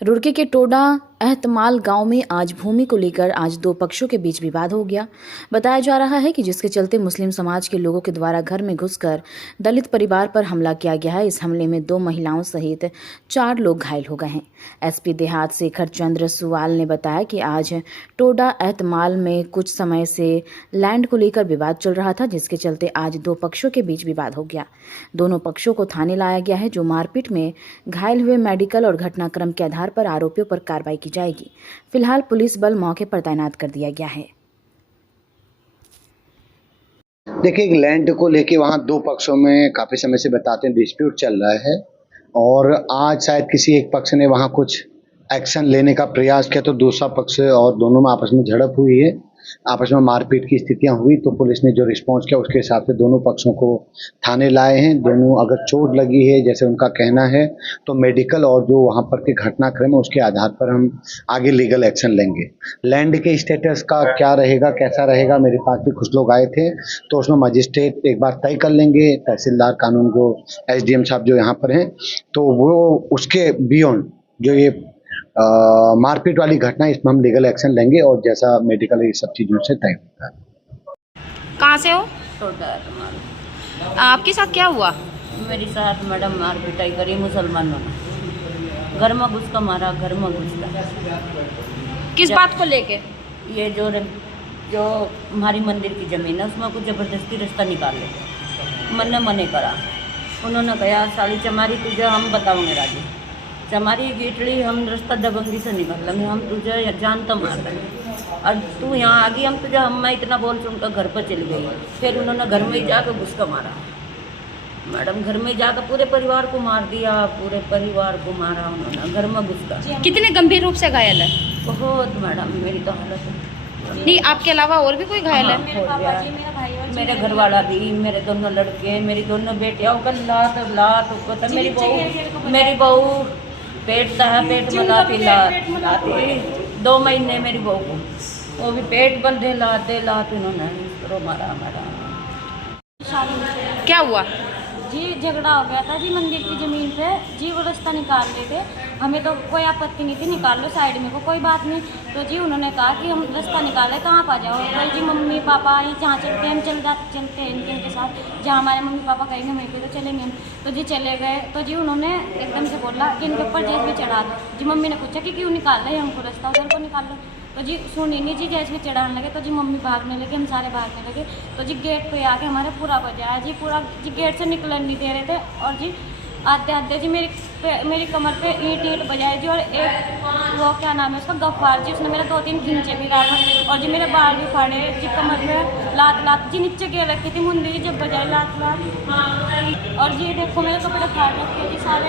रुड़की के टोडा एहतमाल गांव में आज भूमि को लेकर आज दो पक्षों के बीच विवाद हो गया। बताया जा रहा है कि जिसके चलते मुस्लिम समाज के लोगों के द्वारा घर में घुसकर दलित परिवार पर हमला किया गया है। इस हमले में 2 महिलाओं सहित 4 लोग घायल हो गए हैं। एसपी देहात शेखर चंद्र सुवाल ने बताया कि आज टोडा एहतमाल में कुछ समय से लैंड को लेकर विवाद चल रहा था, जिसके चलते आज 2 पक्षों के बीच विवाद हो गया। दोनों पक्षों को थाने लाया गया है। जो मारपीट में घायल हुए मेडिकल और घटनाक्रम के आधार पर आरोपियों पर कार्रवाई की जाएगी। फिलहाल पुलिस बल मौके पर तैनात कर दिया गया है। देखिए, लैंड को लेके वहाँ 2 पक्षों में काफ़ी समय से बताते हैं डिस्प्यूट चल रहा है और आज शायद किसी एक पक्ष ने वहाँ कुछ एक्शन लेने का प्रयास किया तो दूसरा पक्ष और दोनों में आपस में झड़प हुई है। आपस में मारपीट की स्थितियां हुई तो पुलिस ने जो रिस्पांस किया उसके हिसाब से दोनों पक्षों को थाने लाए हैं। दोनों अगर चोट लगी है जैसे उनका कहना है तो मेडिकल और जो वहाँ पर के घटनाक्रम है उसके आधार पर हम आगे लीगल एक्शन लेंगे। लैंड के स्टेटस का क्या रहेगा, कैसा रहेगा, मेरे पास भी कुछ लोग आए थे तो उसमें मजिस्ट्रेट एक बार तय कर लेंगे। तहसीलदार कानून जो SDM साहब जो यहाँ पर हैं तो वो उसके बियॉन्ड जो ये मारपीट वाली घटना इसमें हम लीगल एक्शन लेंगे और जैसा मेडिकल ये सब चीज़ों से तय होता है। कहाँ से हो? टोडा आपके साथ क्या हुआ? मेरी साथ मैडम मार पिटाई करी मुसलमानों ने। घर में घुस का मारा, घर में घुस का। किस बात को लेके? ये जो हमारी मंदिर की ज़मीन है उसमें कुछ ज़बरदस्ती रास्ता निकाल ले। मैंने मने करा। उन्होंने कहा साली चमारी तुझे हम बताओगे राजी, चमारी गिटली हम रास्ता दबंगी से निकाल लेंगे, हम तुझे जानता मार देंगे और तू यहाँ आ गई, हम तुझे मैं इतना बोल के उनका घर पर चली गई। फिर उन्होंने घर में ही जाकर घुस का मारा मैडम, घर में जाकर पूरे परिवार को मार दिया, पूरे परिवार को मारा उन्होंने घर में घुस का। कितने गंभीर रूप से घायल है? बहुत मैडम, मेरी तो हालत नहीं, आपके अलावा और भी कोई घायल है? मेरे घर वाला भी, मेरे दोनों लड़के, मेरी दोनों बेटियाँ का लात ऊपर था। मेरी बहू पेट में लाती 2 महीने मेरी बहू को, वो भी पेट बंधे लाते उन्होंने मारा मैडम। क्या हुआ जी? झगड़ा हो गया था जी मंदिर की ज़मीन पे जी। वो रास्ता निकाल रहे थे, हमें तो कोई आपत्ति नहीं थी, निकाल लो साइड में को, कोई बात नहीं। तो जी उन्होंने कहा कि हम रास्ता निकाले तो आप आ जाओ। तो जी मम्मी पापा जहाँ चलते हैं हम चलते हैं इनके साथ, जहाँ हमारे मम्मी पापा कहेंगे वहीं पे तो चलेंगे हम। तो जी चले गए तो जी उन्होंने एकदम से बोला कि इनके ऊपर जेस भी चढ़ा दो। जी मम्मी ने पूछा कि क्यों निकाल रहे हैं हमको, रास्ता उधर को निकाल लो। तो जी सुनी नहीं जी, जैसे भी चढ़ाने लगे तो जी मम्मी भागने लगे, हम सारे भागने लगे। तो जी गेट पे आके हमारे पूरा बजाया जी, पूरा जी गेट से निकलने नहीं दे रहे थे। और जी आते जी मेरी कमर पे ईंट बजाए जी। और एक वो क्या नाम है उसका, गफ्फार जी, उसने मेरे 2-3 खींचे भी रहा। और जी मेरे बाल भी फाड़े जी, कमर पे लात जी नीचे गिर रखी थी मुंडी जब बजाए लात। और जी देखो मेरे कपड़े फाड़ रखे जी सारे।